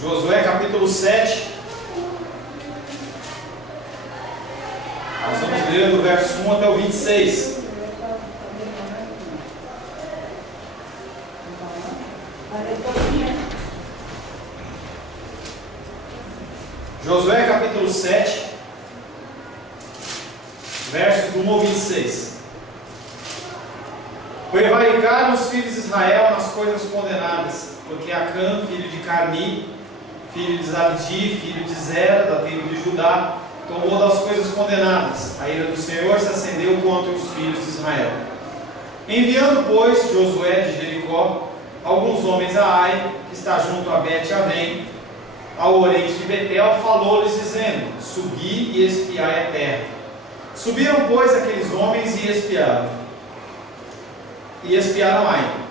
Josué capítulo 7. Nós vamos ler do verso 1 até o 26. Josué capítulo 7, versos do 1 ao 26. Prevaricaram os filhos de Israel nas coisas condenadas, porque Acã, filho de Carmi, filho de Zabdi, filho de Zera, da tribo de Judá, tomou das coisas condenadas. A ira do Senhor se acendeu contra os filhos de Israel. Enviando, pois, Josué de Jericó alguns homens a Ai, que está junto a Bet-Avém, ao oriente de Betel, falou-lhes dizendo: subi e espiai a terra. Subiram, pois, aqueles homens e espiaram Ai.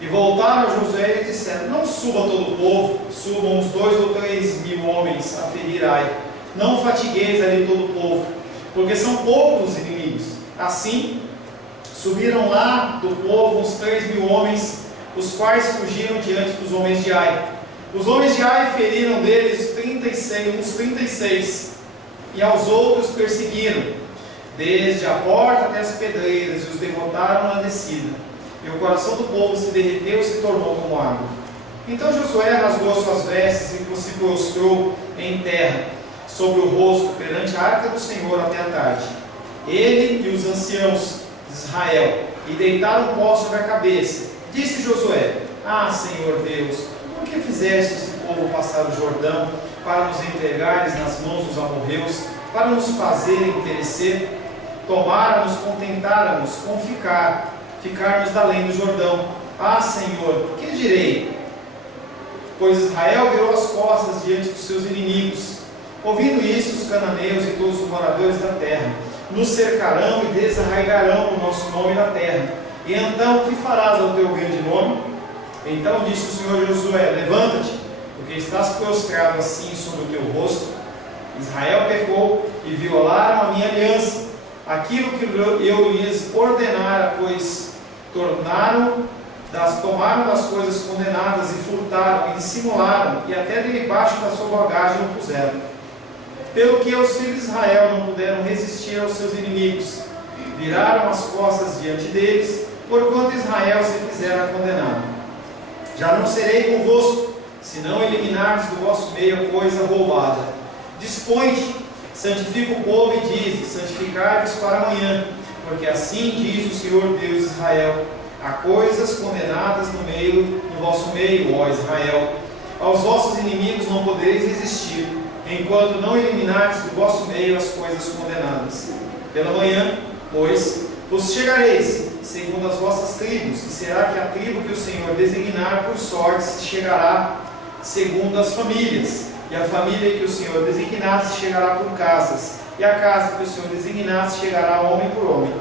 E voltaram a Josué e disseram: não suba todo o povo, subam uns 2 ou 3 mil homens a ferir Ai. Não fatigueis ali todo o povo, porque são poucos os inimigos. Assim, subiram lá do povo uns 3 mil homens, os quais fugiram diante dos homens de Ai. Os homens de Ai feriram deles uns 36, e aos outros perseguiram, desde a porta até as pedreiras, e os derrotaram na descida. E o coração do povo se derreteu e se tornou como água. Então Josué rasgou suas vestes e se prostrou em terra, sobre o rosto, perante a arca do Senhor até a tarde. Ele e os anciãos de Israel, e deitaram pó sobre a cabeça. Disse Josué: ah, Senhor Deus, por que fizeste esse povo passar o Jordão, para nos entregares nas mãos dos amorreus, para nos fazerem perecer? Tomara-nos, contentara-nos com ficarmos da além do Jordão. Ah, Senhor, que direi? Pois Israel virou as costas diante dos seus inimigos. Ouvindo isso, os cananeus e todos os moradores da terra nos cercarão e desarraigarão o nosso nome da terra. E então, que farás ao teu grande nome? Então disse o Senhor Josué: levanta-te, porque estás prostrado assim sobre o teu rosto. Israel pecou e violaram a minha aliança, aquilo que eu lhes ordenara, pois tomaram das coisas condenadas e furtaram e dissimularam, e até debaixo da sua bagagem o puseram. Pelo que os filhos de Israel não puderam resistir aos seus inimigos, viraram as costas diante deles, porquanto Israel se fizera condenado. Já não serei convosco, se não eliminardes do vosso meio a coisa roubada. Dispõe-te, santifica o povo e dize: santificai-vos para amanhã, porque assim diz o Senhor Deus de Israel: há coisas condenadas no vosso meio, ó Israel. Aos vossos inimigos não podereis resistir, enquanto não eliminardes do vosso meio as coisas condenadas. Pela manhã, pois, vos chegareis, segundo as vossas tribos, e será que a tribo que o Senhor designar por sorte se chegará segundo as famílias, e a família que o Senhor designar se chegará por casas, e a casa que o Senhor designar se chegará homem por homem.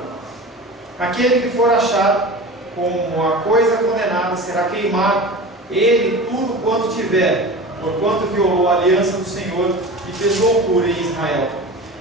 Aquele que for achado como a coisa condenada será queimado, ele tudo quanto tiver, porquanto violou a aliança do Senhor e fez loucura em Israel.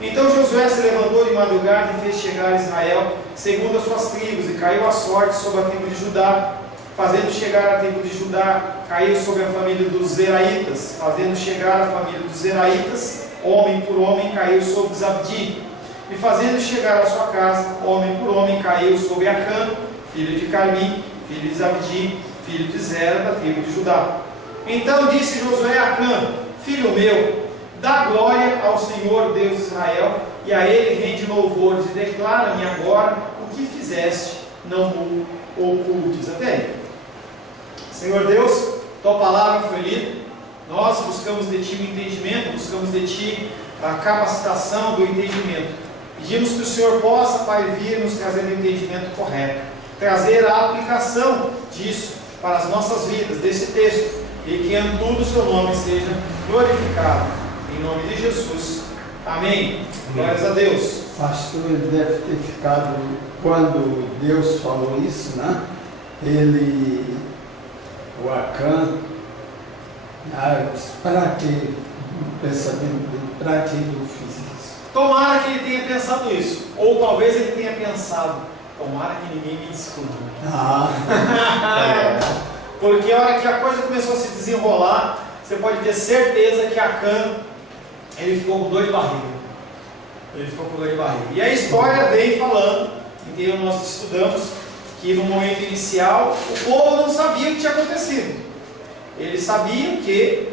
Então Josué se levantou de madrugada e fez chegar Israel segundo as suas tribos, e caiu a sorte sobre a tribo de Judá. Fazendo chegar a tribo de Judá, caiu sobre a família dos Zeraitas. Fazendo chegar a família dos Zeraitas, homem por homem, caiu sobre Zabdi. E fazendo chegar a sua casa, homem por homem, caiu sobre Acã, filho de Carmi, filho de Zabdi, filho de Zera, da tribo de Judá. Então disse Josué a Acã: filho meu, dá glória ao Senhor Deus de Israel, e a Ele rende louvores, e declara-me agora o que fizeste, não o ocultes. Até aí. Senhor Deus, Tua palavra foi lida, nós buscamos de Ti o entendimento, buscamos de Ti a capacitação do entendimento. Pedimos que o Senhor possa, Pai, vir nos trazer o entendimento correto, trazer a aplicação disso para as nossas vidas, desse texto, e que em tudo o Seu nome seja glorificado. Em nome de Jesus. Amém. Glórias a Deus. Pastor, ele deve ter ficado, quando Deus falou isso, né? O Acã, para que, pensamento dele, para que eu fiz isso? Tomara que ele tenha pensado isso. Ou talvez ele tenha pensado: tomara que ninguém me descubra. Ah, Porque a hora que a coisa começou a se desenrolar, você pode ter certeza que Acã, ele ficou com dor de barriga. Ele ficou com dor de barriga. E a história vem falando, em que nós estudamos, que no momento inicial, o povo não sabia o que tinha acontecido. Eles sabiam que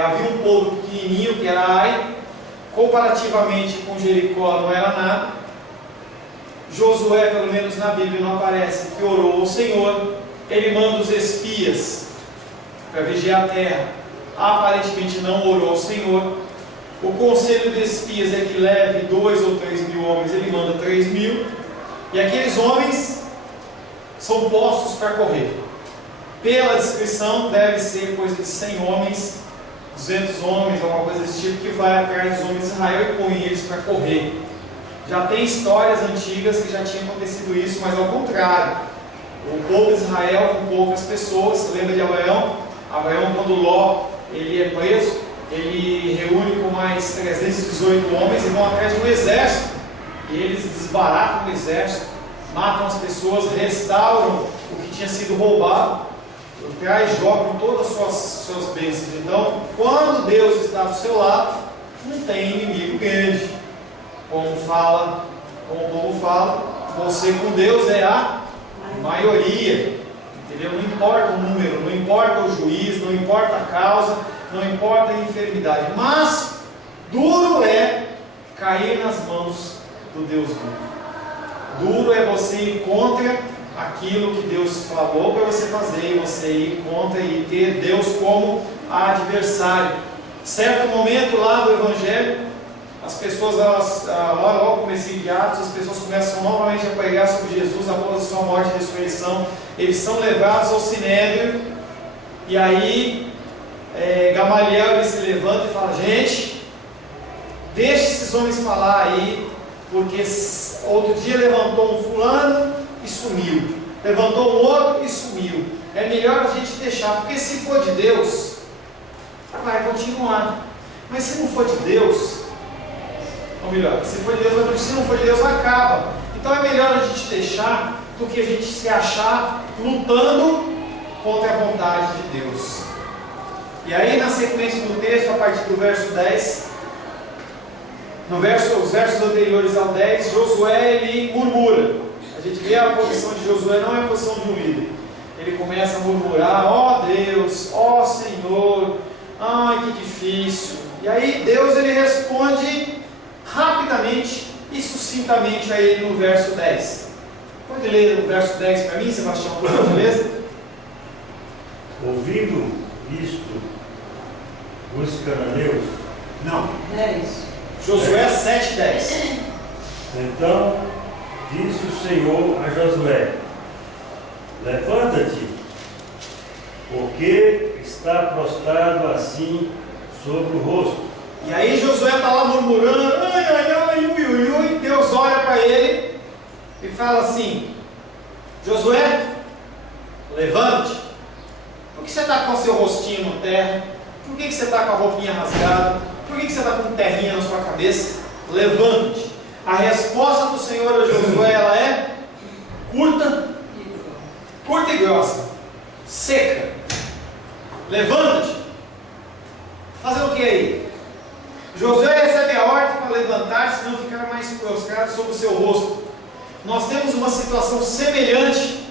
havia um povo pequenininho, que era Ai, comparativamente com Jericó não era nada. Josué, pelo menos na Bíblia não aparece, que orou ao Senhor. Ele manda os espias para vigiar a terra. Aparentemente não orou ao Senhor. O conselho de espias é que leve 2 ou 3 mil homens, ele manda 3 mil. E aqueles homens são postos para correr. Pela descrição, deve ser coisa de 100 homens, 200 homens, alguma coisa desse tipo, que vai atrás dos homens de Israel e põe eles para correr. Já tem histórias antigas que já tinha acontecido isso, mas ao contrário. O povo de Israel com poucas pessoas. Você lembra de Abraão? Abraão, quando Ló ele é preso, ele reúne com mais 318 homens e vão atrás de um exército. E eles desbaratam o exército, matam as pessoas, restauram o que tinha sido roubado, traz Jó com todas as suas bênçãos. Então, quando Deus está do seu lado, não tem inimigo grande. Como o povo fala, você com Deus é a maioria. Entendeu? Não importa o número, não importa o juiz, não importa a causa, não importa a enfermidade. Mas duro é cair nas mãos do Deus duro. Duro é você ir contra aquilo que Deus falou para você fazer, e você ir contra e ter Deus como adversário. Certo momento lá do Evangelho, as pessoas, logo no começo de Atos, as pessoas começam novamente a pregar sobre Jesus após a sua morte e ressurreição. Eles são levados ao Sinédrio, e aí Gamaliel ele se levanta e fala: gente, deixa esses homens falar aí, porque outro dia levantou um fulano e sumiu, levantou um outro e sumiu. É melhor a gente deixar, porque se for de Deus, vai continuar. Mas se não for de Deus, ou melhor, se for de Deus, vai continuar. Se não for de Deus, acaba. Então é melhor a gente deixar do que a gente se achar lutando contra a vontade de Deus. E aí, na sequência do texto, a partir do verso 10, os versos anteriores ao 10, Josué ele murmura. A gente vê a posição de Josué, não é a posição de um líder. Ele começa a murmurar: ó Deus, ó Senhor, ai que difícil. E aí Deus ele responde rapidamente e sucintamente a ele no verso 10. Pode ler o verso 10 para mim, Sebastião, por gentileza? Ouvindo isto, os cananeus... Não. 10. Josué 7:10. Então disse o Senhor a Josué: levanta-te, porque está prostrado assim sobre o rosto. E aí Josué está lá murmurando, ai, ai, ai, ui, ui, ui. Deus olha para ele e fala assim: Josué, levante. Por que você está com o seu rostinho no terra? Por que você está com a roupinha rasgada? Por que você está com terrinha na sua cabeça? Levante. A resposta do Senhor a Josué ela é curta e grossa, seca. Levante. Fazer o que aí? Josué recebe a ordem para levantar-se e não ficar mais prostrado sobre o seu rosto. Nós temos uma situação semelhante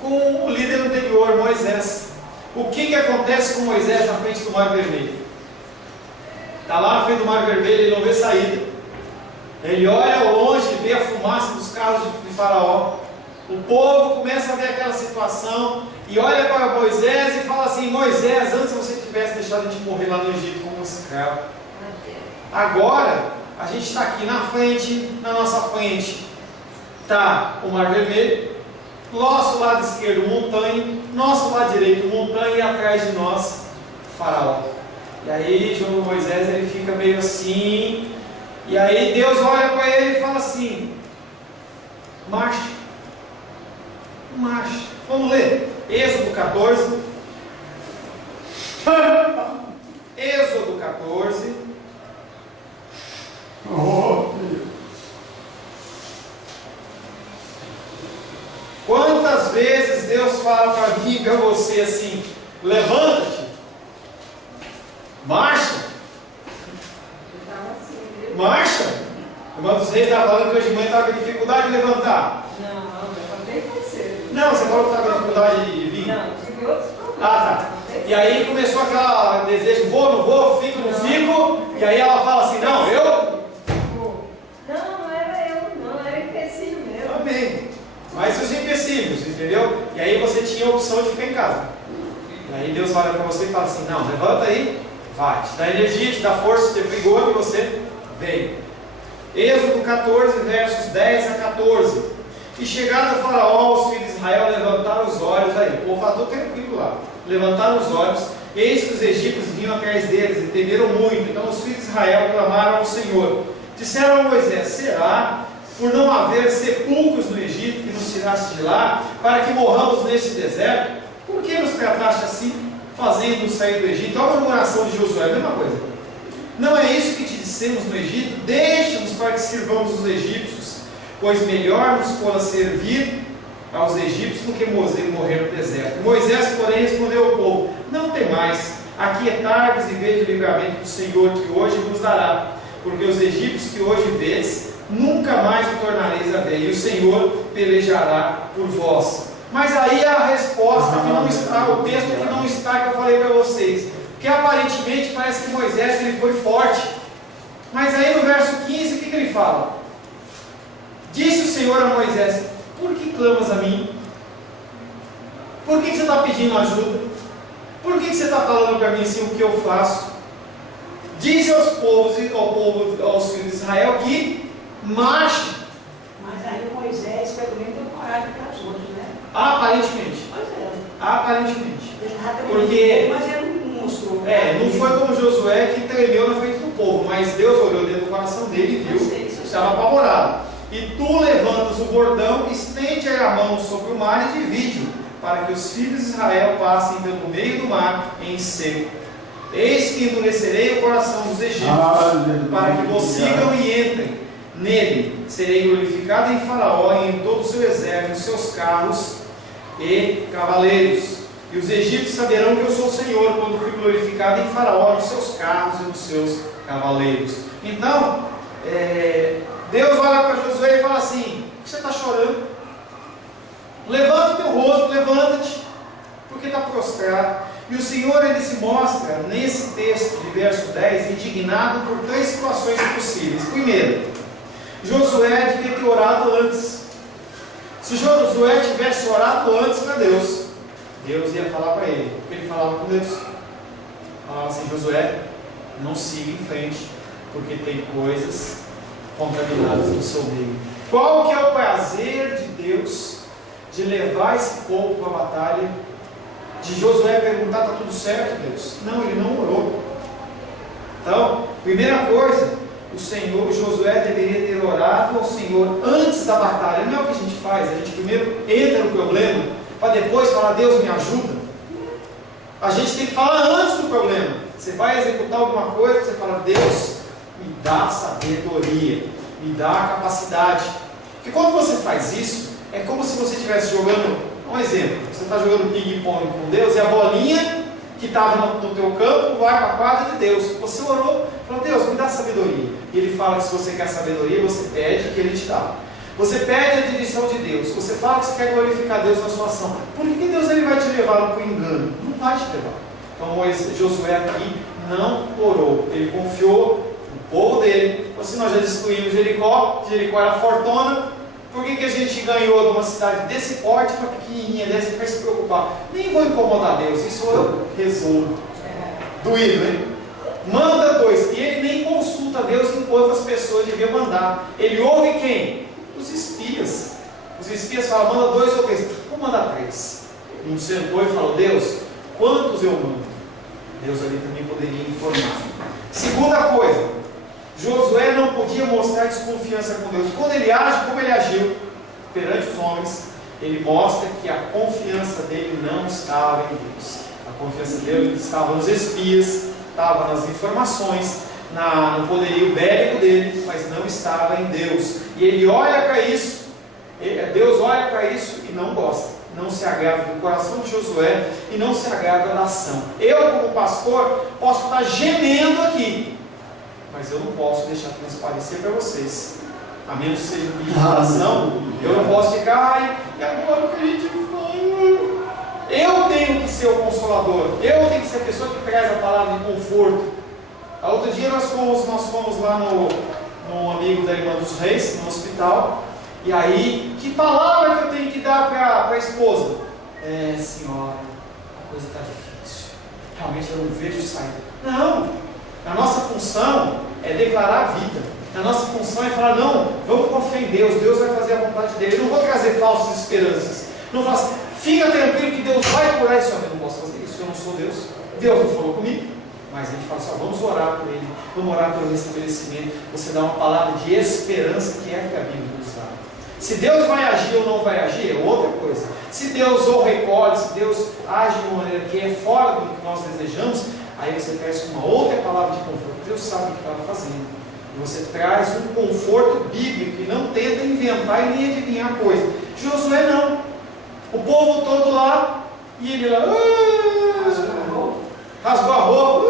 com o líder anterior, Moisés. O que acontece com Moisés na frente do Mar Vermelho? Está lá na frente do Mar Vermelho, ele não vê saída. Ele olha ao longe e vê a fumaça dos carros de Faraó. O povo começa a ver aquela situação e olha para Moisés e fala assim: Moisés, antes você tivesse deixado de morrer lá no Egito como um escravo. Agora, a gente está aqui na frente, na nossa frente está o Mar Vermelho, nosso lado esquerdo montanha, nosso lado direito montanha e atrás de nós Faraó. E aí Moisés ele fica meio assim, e aí Deus olha para ele e fala assim: marcha. Vamos ler Êxodo 14. Êxodo 14. Quantas vezes Deus fala para mim e para você assim: levanta-te? Marcha! Marcha! O irmão dos Reis estava falando que hoje de manhã estava com dificuldade de levantar. Não, levantei com cedo. Não, você falou que estava com dificuldade de vir. Não, tive outros problemas. Ah, tá. E aí começou aquele desejo, vou, não vou, fico, não fico. E aí ela fala assim, não, eu... Não era eu, não, era empecilho meu. Amém. Mas os empecilhos, entendeu? E aí você tinha a opção de ficar em casa. E aí Deus olha para você e fala assim, não, levanta aí, vai. Te dá energia, te dá força, te dá vigor e você vem. Êxodo 14, versos 10 a 14. E chegado a Faraó, os filhos de Israel levantaram os olhos, aí, o povo está todo tranquilo lá. Levantaram os olhos, eis que os egípcios vinham atrás deles e temeram muito. Então os filhos de Israel clamaram ao Senhor. Disseram a Moisés, será por não haver sepulcros no Egito que nos tiraste de lá, para que morramos neste deserto? Por que nos trataste assim, fazendo-nos sair do Egito? Olha a murmuração de Josué, a mesma coisa. Não é isso que te dissemos no Egito? Deixa-nos para que sirvamos os egípcios, pois melhor nos fora servir aos egípcios do que morrer no deserto. Moisés, porém, respondeu ao povo, não temais, aquietai-vos e vede o livramento do Senhor que hoje vos dará, porque os egípcios que hoje vedes, nunca mais o tornareis a ver, e o Senhor pelejará por vós. Mas aí a resposta que não está, o texto que não está, que eu falei para vocês, porque aparentemente parece que Moisés ele foi forte, mas aí no verso 15 o que ele fala? Disse o Senhor a Moisés, por que clamas a mim? Por que você está pedindo ajuda? Por que você está falando para mim assim o que eu faço? Diz aos povos, aos filhos de Israel que marche. Mas aí o Moisés pelo menos deu coragem para os outros, né? Aparentemente. Pois é. Aparentemente. Ele já Porque mas ele não mostrou. não foi como Josué que tremeu na frente do povo, mas Deus olhou dentro do coração dele e viu que estava apavorado. E tu levantas o bordão, estende a mão sobre o mar e divide-o, para que os filhos de Israel passem pelo meio do mar em seco. Eis que endurecerei o coração dos egípcios, para que vos sigam e entrem. Nele serei glorificado em Faraó e em todo o seu exército, seus carros e cavaleiros. E os egípcios saberão que eu sou o Senhor, quando fui glorificado em Faraó, nos seus carros e nos seus cavaleiros. Então, Deus olha para Josué e fala assim, por que você está chorando? Levanta o teu rosto, levanta-te, porque está prostrado. E o Senhor ele se mostra nesse texto de verso 10 indignado por 3 situações possíveis. Primeiro, Josué devia ter orado antes. Se Josué tivesse orado antes para Deus, Deus ia falar para ele, porque ele falava com Deus. Falava assim, Josué, não siga em frente, porque tem coisas contaminadas no seu meio. Qual que é o prazer de Deus de levar esse povo para a batalha? De Josué perguntar, está tudo certo, Deus? Não, ele não orou. Então, primeira coisa, o Josué deveria ter orado ao Senhor antes da batalha. Não é o que a gente faz, a gente primeiro entra no problema, para depois falar, Deus me ajuda. A gente tem que falar antes do problema. Você vai executar alguma coisa, você fala, Deus, me dá sabedoria, me dá capacidade. Porque quando você faz isso, é como se você estivesse jogando, um exemplo, você está jogando ping-pong com Deus e a bolinha que estava no teu campo vai para a quadra de Deus. Você orou, falou, Deus, me dá sabedoria. E ele fala que se você quer sabedoria, você pede que ele te dá. Você pede a direção de Deus, você fala que você quer glorificar Deus na sua ação. Por que Deus ele vai te levar para o engano? Não vai te levar. Então Josué aqui não orou, ele confiou no povo dele. Falou assim, nós já destruímos Jericó era fortona. Por que a gente ganhou de uma cidade desse porte para pequenininha dessa para se preocupar? Nem vou incomodar Deus, isso eu resolvo. Doído, hein? Manda 2. E ele nem consulta Deus enquanto as pessoas deviam mandar. Ele ouve quem? Os espias. Os espias falam, manda 2 ou 3. Vou mandar 3. Um sentou e falou, Deus, quantos eu mando? Deus ali também poderia informar. Segunda coisa, Josué não podia mostrar desconfiança com Deus. Quando ele age como ele agiu perante os homens, ele mostra que a confiança dele não estava em Deus. A confiança dele estava nos espias, estava nas informações, no poderio bélico dele, mas não estava em Deus. E ele olha para isso, Deus olha para isso e não gosta. não se agrada do coração de Josué e não se agrada da ação. Eu, como pastor, posso estar gemendo aqui, mas eu não posso deixar transparecer para vocês, a menos que seja um coração. Eu não posso ficar, ai, e agora o que a gente faz? Eu tenho que ser o consolador, eu tenho que ser a pessoa que traz a palavra de conforto. Outro dia nós fomos lá no amigo da Irmã dos Reis, no hospital. E aí, que palavra que eu tenho que dar para a esposa? Senhora, a coisa está difícil. Realmente eu não vejo saída. Não, a nossa função é declarar a vida. A nossa função é falar, não, vamos confiar em Deus, Deus vai fazer a vontade dele. Eu não vou trazer falsas esperanças. Não faço, fica tranquilo que Deus vai curar isso. Eu não posso fazer isso, eu não sou Deus. Deus não falou comigo. Mas a gente fala assim, vamos orar por ele, vamos orar pelo restabelecimento. Você dá uma palavra de esperança, que é o que a Bíblia nos dá. Se Deus vai agir ou não vai agir, é outra coisa. Se Deus ou recolhe, se Deus age de uma maneira que é fora do que nós desejamos, aí você traz uma outra palavra de conforto. Deus sabe o que estava fazendo. E você traz um conforto bíblico e não tenta inventar e nem adivinhar coisa. Josué não. O povo todo lá, e ele lá, rasgou a roupa,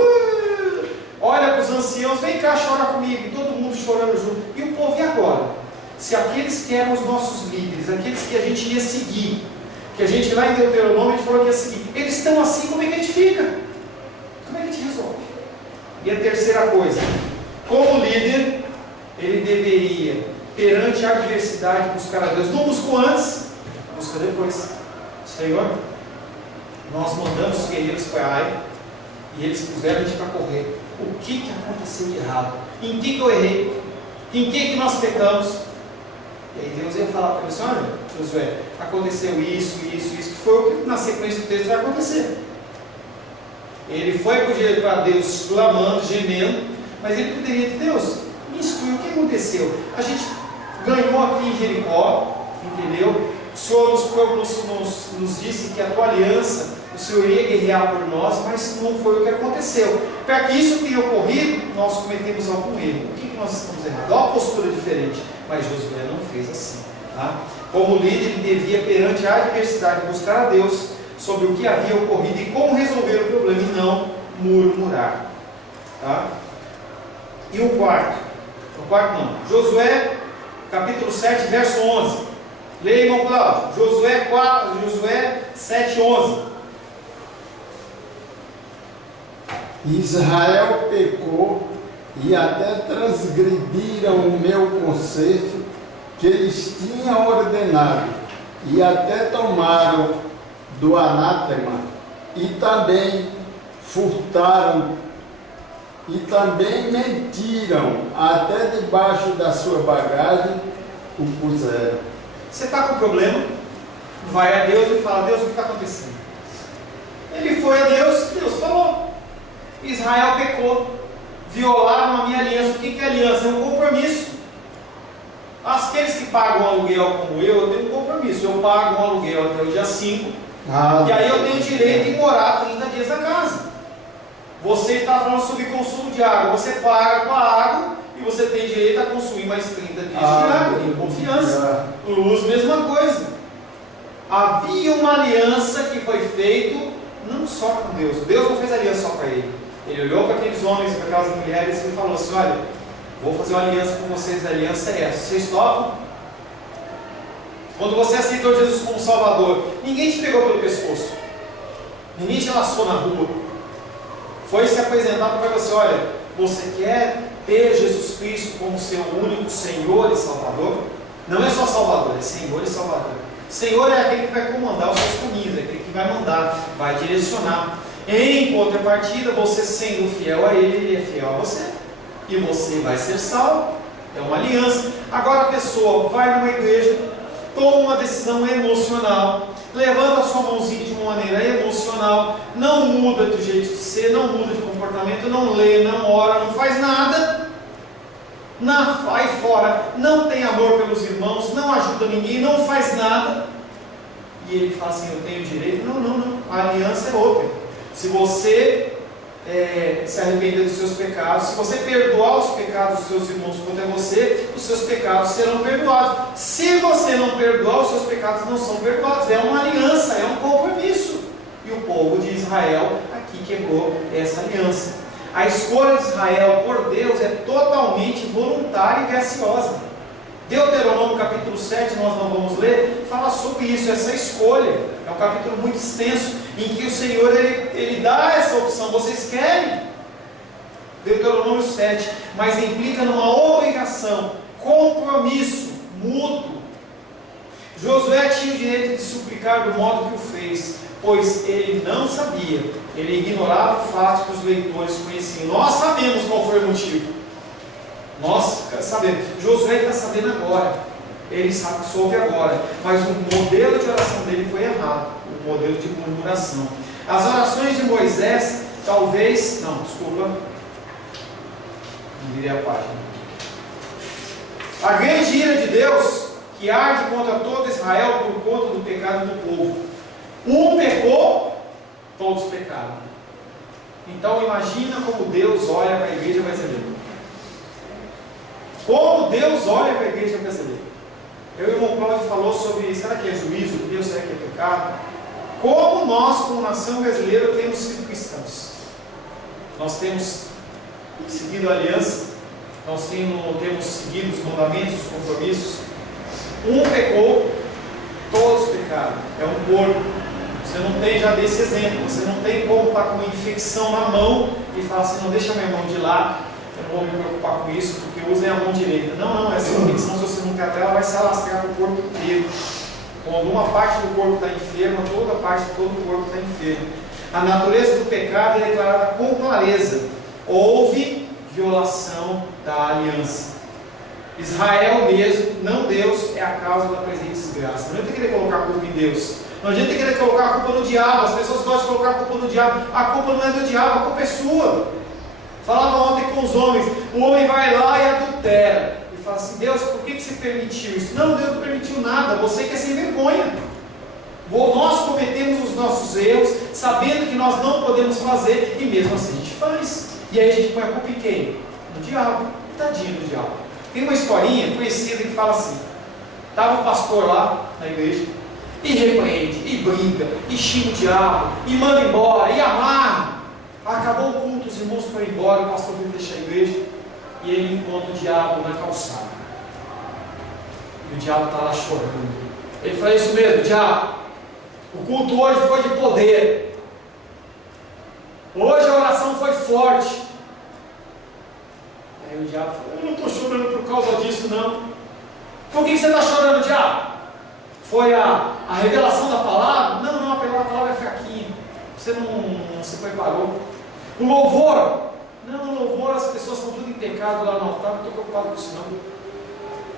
olha para os anciãos, vem cá chorar comigo, e todo mundo chorando junto. E o povo, e agora? Se aqueles que eram os nossos líderes, aqueles que a gente ia seguir, que a gente lá em Deuteronômio a gente falou que ia seguir, eles estão assim, como é que a gente fica? Como é que a gente resolve? E a terceira coisa, como líder, ele deveria, perante a adversidade, buscar a Deus. Não buscou antes, busca depois. Senhor, nós mandamos os guerreiros para Ai, e eles puseram a gente para correr. O que aconteceu de errado? Em que eu errei? Em que nós pecamos? E aí Deus ia falar para ele assim, olha, Josué, aconteceu isso, que foi o que na sequência do texto vai acontecer. Ele foi para Deus clamando, gemendo, mas ele poderia dizer, Deus, me instrui, o que aconteceu? A gente ganhou aqui em Jericó, entendeu? O Senhor nos disse que a tua aliança, o Senhor ia guerrear por nós, mas não foi o que aconteceu. Para que isso tenha ocorrido, nós cometemos algum erro. O que nós estamos errados? Olha uma postura diferente. Mas Josué não fez assim. Tá? Como líder, ele devia, perante a adversidade, buscar a Deus sobre o que havia ocorrido e como resolver o problema, e não murmurar. Tá? E o quarto? O quarto não. Josué, capítulo 7, verso 11. Leia, irmão Cláudio. Josué 7, 11. Israel pecou e até transgrediram o meu conserto que eles tinham ordenado, e até tomaram do anátema, e também furtaram, e também mentiram, até debaixo da sua bagagem o puseram. Você está com problema? Vai a Deus e fala, Deus, o que está acontecendo? Ele foi a Deus, Deus falou. Israel pecou, violaram a minha aliança. O que é aliança? É um compromisso. Aqueles que pagam aluguel como eu tenho um compromisso. Eu pago um aluguel até o dia 5, e aí eu tenho direito de morar 30 dias na casa. Você está falando sobre consumo de água, você paga com a água e você tem direito a consumir mais 30 dias de água, em confiança. Luz, mesma coisa. Havia uma aliança que foi feita não só com Deus. Deus não fez aliança só para ele. Ele olhou para aqueles homens, para aquelas mulheres e falou assim, olha, vou fazer uma aliança com vocês, a aliança é essa. Vocês topam? Quando você aceitou Jesus como Salvador, ninguém te pegou pelo pescoço, ninguém te laçou na rua, foi se apresentar para você, olha, você quer ter Jesus Cristo como seu único Senhor e Salvador? Não é só Salvador, é Senhor e Salvador. Senhor é aquele que vai comandar os seus caminhos, é aquele que vai mandar, vai direcionar. Em contrapartida, você sendo fiel a Ele, Ele é fiel a você. E você vai ser salvo. É uma aliança. Agora a pessoa vai numa igreja, toma uma decisão emocional, levanta a sua mãozinha de uma maneira emocional, não muda do jeito de ser, não muda de comportamento, não lê, não ora, não faz nada, vai fora, não tem amor pelos irmãos, não ajuda ninguém, não faz nada, e ele fala assim, eu tenho direito. Não, a aliança é outra. Se você se arrepender dos seus pecados. Se você perdoar os pecados dos seus irmãos contra você, os seus pecados serão perdoados. Se você não perdoar, os seus pecados não são perdoados. É uma aliança, é um compromisso. E o povo de Israel aqui quebrou essa aliança. A escolha de Israel por Deus é totalmente voluntária e graciosa. Deuteronômio capítulo 7, nós não vamos ler, fala sobre isso, essa escolha. É um capítulo muito extenso, em que o Senhor ele dá essa opção. Vocês querem? Deuteronômio 7, mas implica numa obrigação, compromisso mútuo. Josué tinha o direito de suplicar do modo que o fez, pois ele não sabia, ele ignorava o fato que os leitores conheciam. Nós sabemos qual foi o motivo. Nós sabemos. Josué está sabendo agora. Ele soube agora. Mas o modelo de oração dele foi errado. O modelo de murmuração. As orações de Moisés, talvez. Não, desculpa. Não virei a página. A grande ira de Deus, que arde contra todo Israel por conta do pecado do povo. Um pecou, todos pecaram. Então imagina como Deus olha para a igreja brasileira. Como Deus olha para a igreja brasileira. Eu e o irmão Cláudio falou sobre, será que é juízo de Deus, será que é pecado? Como nós, como nação brasileira, temos sido cristãos. Nós temos seguido a aliança, nós temos seguido os mandamentos, os compromissos. Um pecou, todos pecaram. É um corpo. Você não tem já desse exemplo. Você não tem como estar com uma infecção na mão e falar assim, não, deixa minha mão de lado, eu não vou me preocupar com isso, porque usem a mão direita. Não, essa infecção, se você não tratar, ela vai se alastrar para o corpo inteiro. Quando uma parte do corpo está enferma, todo o corpo está enfermo. A natureza do pecado é declarada com clareza. Houve violação da aliança. Israel mesmo, não Deus, é a causa da presente desgraça. Não adianta querer colocar a culpa em Deus. Não adianta querer colocar a culpa no diabo. As pessoas gostam de colocar a culpa no diabo. A culpa não é do diabo, a culpa é sua. Falava ontem com os homens, o homem vai lá e adultera. E fala assim, Deus, por que você permitiu isso? Não, Deus não permitiu nada, você que é sem vergonha. Nós cometemos os nossos erros, sabendo que nós não podemos fazer, e mesmo assim a gente faz. E aí a gente põe a culpa em quem? No diabo. Tadinho do diabo. Tem uma historinha conhecida que fala assim, estava um pastor lá na igreja, e repreende, e briga, e xinga o diabo, e manda embora, e amarra. Acabou o culto, os irmãos foram embora, o pastor veio deixar a igreja, e ele encontra o diabo na calçada. E o diabo está lá chorando. Ele fala, isso mesmo, diabo, o culto hoje foi de poder. Hoje a oração foi forte. Aí o diabo falou, eu não estou chorando por causa disso não. Por que você está chorando, diabo? Foi a revelação da palavra? Não, a palavra é fraquinha. Você não se preparou. O louvor? Não, no louvor as pessoas estão tudo em pecado lá no altar, não estou preocupado com isso não.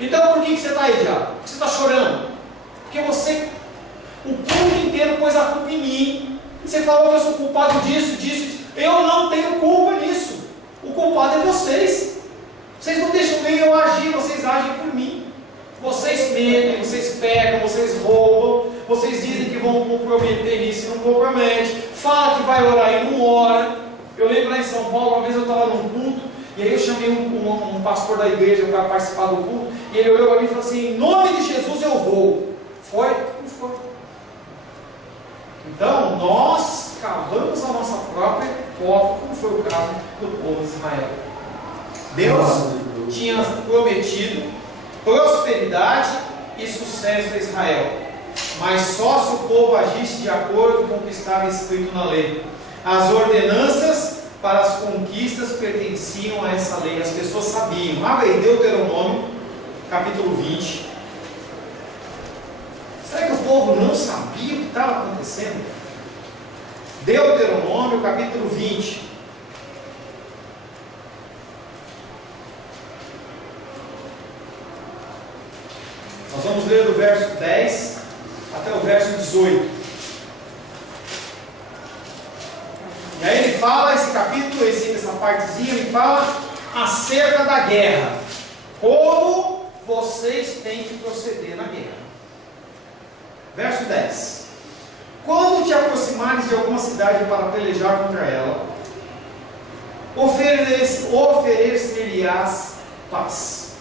Então por que você está aí, diabo? Por que você está chorando? Porque você, o culto inteiro pôs a culpa em mim. Você falou que eu sou culpado disso. Eu não tenho culpa nisso. O culpado é vocês. Vocês não deixam nem eu agir, vocês agem por mim. Vocês mentem, vocês pecam, vocês roubam, vocês dizem que vão comprometer nisso e não compromete. Fala que vai orar e não ora. Eu lembro lá em São Paulo, uma vez eu estava num culto, e aí eu chamei um pastor da igreja para participar do culto, e ele olhou para mim e falou assim, em nome de Jesus eu vou. Foi? Não foi. Então, nós cavamos a nossa própria cova, como foi o caso do povo de Israel. Deus tinha prometido prosperidade e sucesso a Israel, mas só se o povo agisse de acordo com o que estava escrito na lei. As ordenanças para as conquistas pertenciam a essa lei, as pessoas sabiam. Abre aí Deuteronômio, capítulo 20. Será que o povo não sabia o que estava acontecendo? Deuteronômio, capítulo 20. Nós vamos ler do verso 10 até o verso 18. E aí ele fala, esse capítulo, essa partezinha, ele fala acerca da guerra. Como vocês têm que proceder na guerra. Verso 10. Quando te aproximares de alguma cidade para pelejar contra ela, oferecer-lhe-ás paz.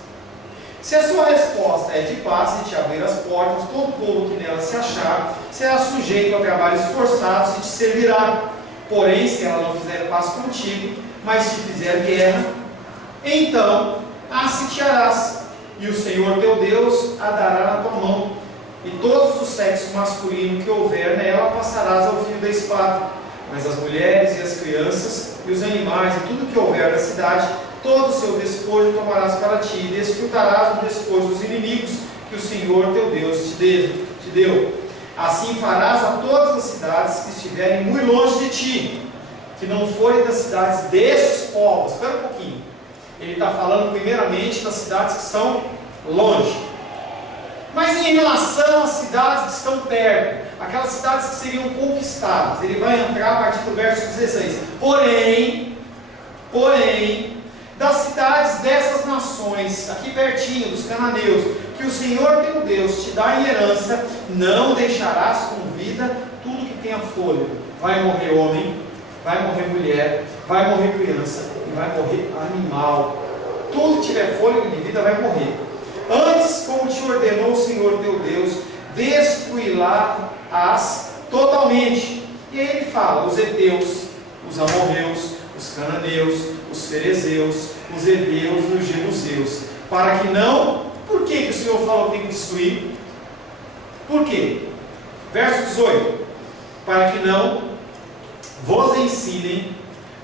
Se a sua resposta é de paz e te abrir as portas, todo o povo que nela se achar será sujeito a trabalhos forçados e te servirá. Porém, se ela não fizer paz contigo, mas te fizer guerra, então a sitiarás, e o Senhor teu Deus a dará na tua mão, e todos os sexos masculinos que houver nela passarás ao fio da espada. Mas as mulheres e as crianças e os animais e tudo que houver na cidade, todo o seu despojo tomarás para ti, e desfrutarás do despojo dos inimigos que o Senhor teu Deus te deu. Assim farás a todas as cidades que estiverem muito longe de ti, que não forem das cidades destes povos. Espera um pouquinho. Ele está falando primeiramente das cidades que estão longe. Mas em relação às cidades que estão perto, aquelas cidades que seriam conquistadas, ele vai entrar a partir do verso 16. Porém, das cidades dessas nações, aqui pertinho dos cananeus, que o Senhor teu Deus te dá em herança, não deixarás com vida tudo que tenha fôlego. Vai morrer homem, vai morrer mulher, vai morrer criança e vai morrer animal. Tudo que tiver fôlego de vida vai morrer. Antes, como te ordenou o Senhor teu Deus, destruí-las totalmente. E aí ele fala: os heteus, os amorreus, os cananeus, os ferezeus, os heveus e os jebuseus. Para que não... Por que o Senhor falou que tem que destruir? Por quê? Verso 18: para que não vos ensinem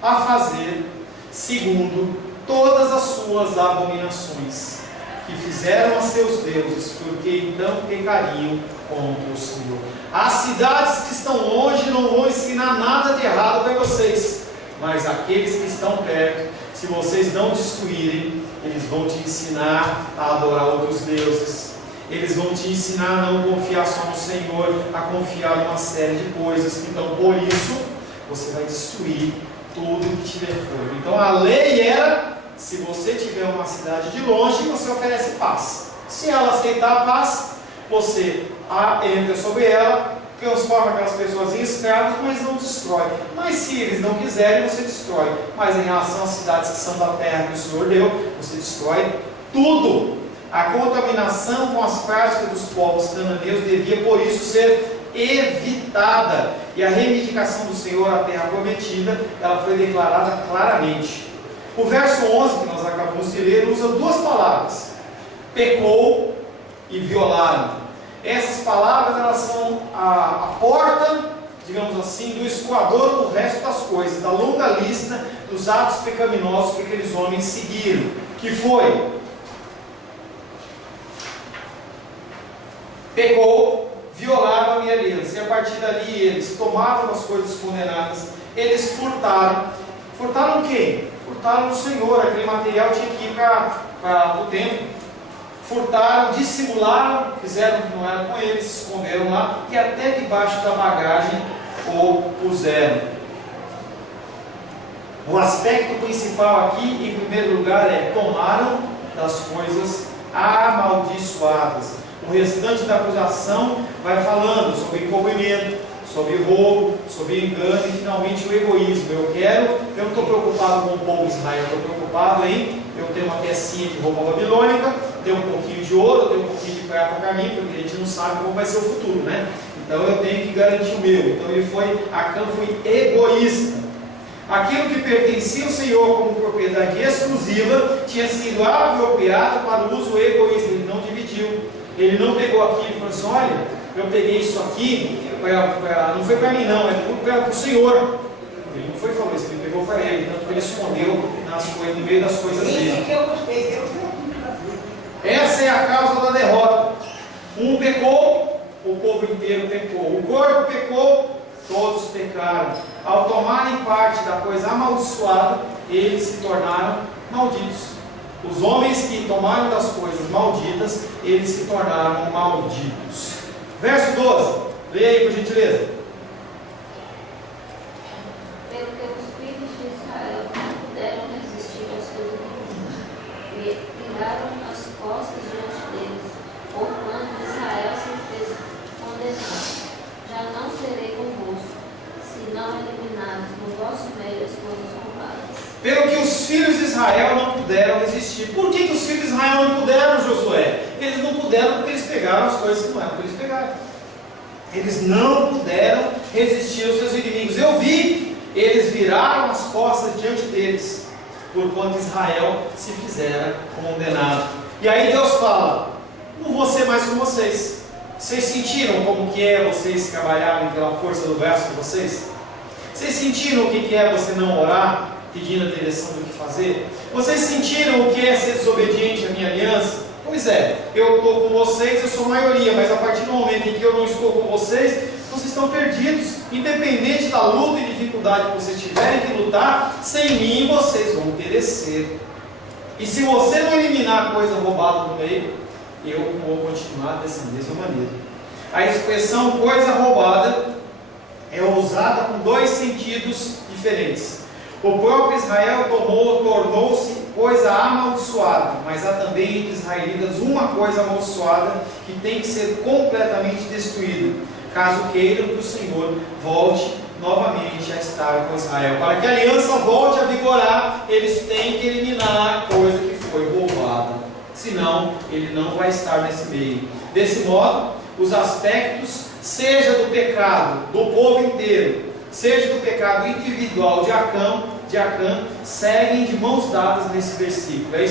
a fazer segundo todas as suas abominações que fizeram a seus deuses, porque então pecariam contra o Senhor. As cidades que estão longe não vão ensinar nada de errado para vocês, mas aqueles que estão perto, se vocês não destruírem, eles vão te ensinar a adorar outros deuses. Eles vão te ensinar a não confiar só no Senhor, a confiar em uma série de coisas. Então, por isso, você vai destruir tudo que tiver fogo. Então, a lei era: se você tiver uma cidade de longe, você oferece paz. Se ela aceitar a paz, você entra sobre ela, transforma aquelas pessoas em escravos, mas não destrói. Mas se eles não quiserem, você destrói. Mas em relação às cidades que são da terra que o Senhor deu, você destrói tudo. A contaminação com as práticas dos povos cananeus devia, por isso, ser evitada. E a reivindicação do Senhor à terra prometida, ela foi declarada claramente. O verso 11, que nós acabamos de ler, usa duas palavras: pecou e violaram. Essas palavras, elas são a porta, digamos assim, do escoador do resto das coisas, da longa lista dos atos pecaminosos que aqueles homens seguiram, que foi: pecou, violaram a minha aliança, e a partir dali eles tomaram as coisas condenadas, eles furtaram. Furtaram o quê? Furtaram o Senhor, aquele material tinha que ir para o templo. Furtaram, dissimularam, fizeram o que não era com eles, se esconderam lá, e até debaixo da bagagem o puseram. O aspecto principal aqui, em primeiro lugar, é: tomaram das coisas amaldiçoadas. O restante da acusação vai falando sobre encobrimento, sobre roubo, sobre engano e finalmente o egoísmo. Eu não estou preocupado com o povo de Israel, eu estou preocupado em eu ter uma pecinha de roupa babilônica, ter um pouquinho de ouro, ter um pouquinho de prata para mim, porque a gente não sabe como vai ser o futuro, né? Então eu tenho que garantir o meu. Então Acã foi egoísta. Aquilo que pertencia ao Senhor como propriedade exclusiva tinha sido apropriado para o uso egoísta. Ele não dividiu. Ele não pegou aqui e falou assim: olha, eu peguei isso aqui, não foi para mim não, é para o Senhor. Ele não foi e falou isso, ele pegou para ele, tanto que ele escondeu no meio das coisas dele. Que eu gostei, Essa é a causa da derrota. Um pecou, o povo inteiro pecou. O corpo pecou, todos pecaram. Ao tomarem parte da coisa amaldiçoada, eles se tornaram malditos. Os homens que tomaram das coisas malditas, eles se tornaram malditos. Verso 12, leia aí por gentileza. Pelo que os filhos de Israel não puderam resistir às coisas do mundo, e viraram as costas diante deles, porquanto Israel se fez condenado. Já não serei convosco, se não eliminados no vosso meio as coisas roubadas. Pelo resistir. Por que os filhos de Israel não puderam, Josué? Eles não puderam porque eles pegaram as coisas que não eram para eles pegarem. Eles não puderam resistir aos seus inimigos. Eu vi, eles viraram as costas diante deles, porquanto Israel se fizera condenado. E aí Deus fala: não vou ser mais com vocês. Vocês sentiram como que é vocês trabalharem pela força do braço de vocês? Vocês sentiram o que é você não orar, pedindo a direção do que fazer? Vocês sentiram o que é ser desobediente à minha aliança? Pois é, eu estou com vocês, eu sou maioria, mas a partir do momento em que eu não estou com vocês, vocês estão perdidos. Independente da luta e dificuldade que vocês tiverem que lutar, sem mim vocês vão perecer. E se você não eliminar a coisa roubada no meio, eu vou continuar dessa mesma maneira. A expressão coisa roubada é usada com dois sentidos diferentes. O próprio Israel tornou-se coisa amaldiçoada, mas há também entre os israelitas uma coisa amaldiçoada que tem que ser completamente destruída, caso queiram que o Senhor volte novamente a estar com Israel. Para que a aliança volte a vigorar, eles têm que eliminar a coisa que foi roubada, senão ele não vai estar nesse meio. Desse modo, os aspectos, seja do pecado do povo inteiro, seja do pecado individual de Acã, seguem de mãos dadas nesse versículo. É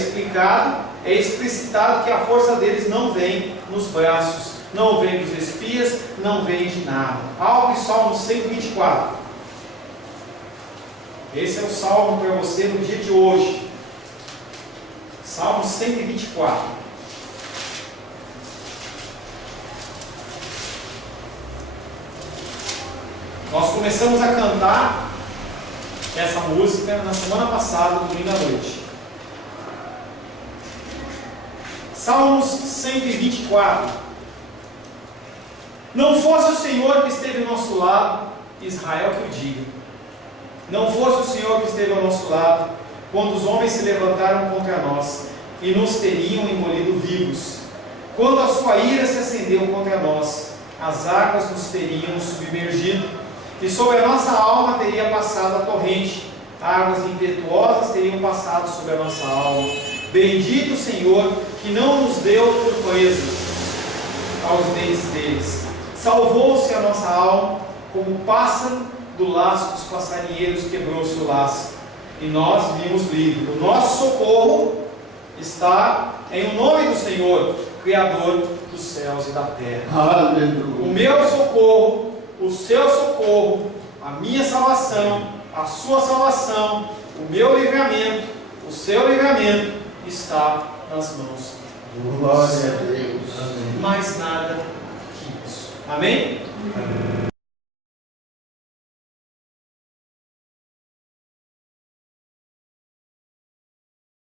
explicitado que a força deles não vem nos braços, não vem dos espias, não vem de nada. Abre Salmo 124. Esse é o salmo para você no dia de hoje. Salmo 124. Nós começamos a cantar essa música na semana passada, domingo à noite. Salmos 124. Não fosse o Senhor que esteve ao nosso lado, Israel que o diga. Não fosse o Senhor que esteve ao nosso lado, quando os homens se levantaram contra nós e nos teriam engolido vivos. Quando a sua ira se acendeu contra nós, as águas nos teriam submergido. E sobre a nossa alma teria passado a torrente, águas impetuosas teriam passado sobre a nossa alma. Bendito o Senhor, que não nos deu por presa aos dentes deles. Salvou-se a nossa alma, como o pássaro do laço dos passarinheiros quebrou o seu laço, e nós vimos livre. O nosso socorro está em o nome do Senhor, Criador dos céus e da terra. Aleluia. O meu socorro, o seu socorro, a minha salvação, a sua salvação, o meu livramento, o seu livramento está nas mãos do Glória Senhor. a Deus. Mais nada que isso. Amém? Amém.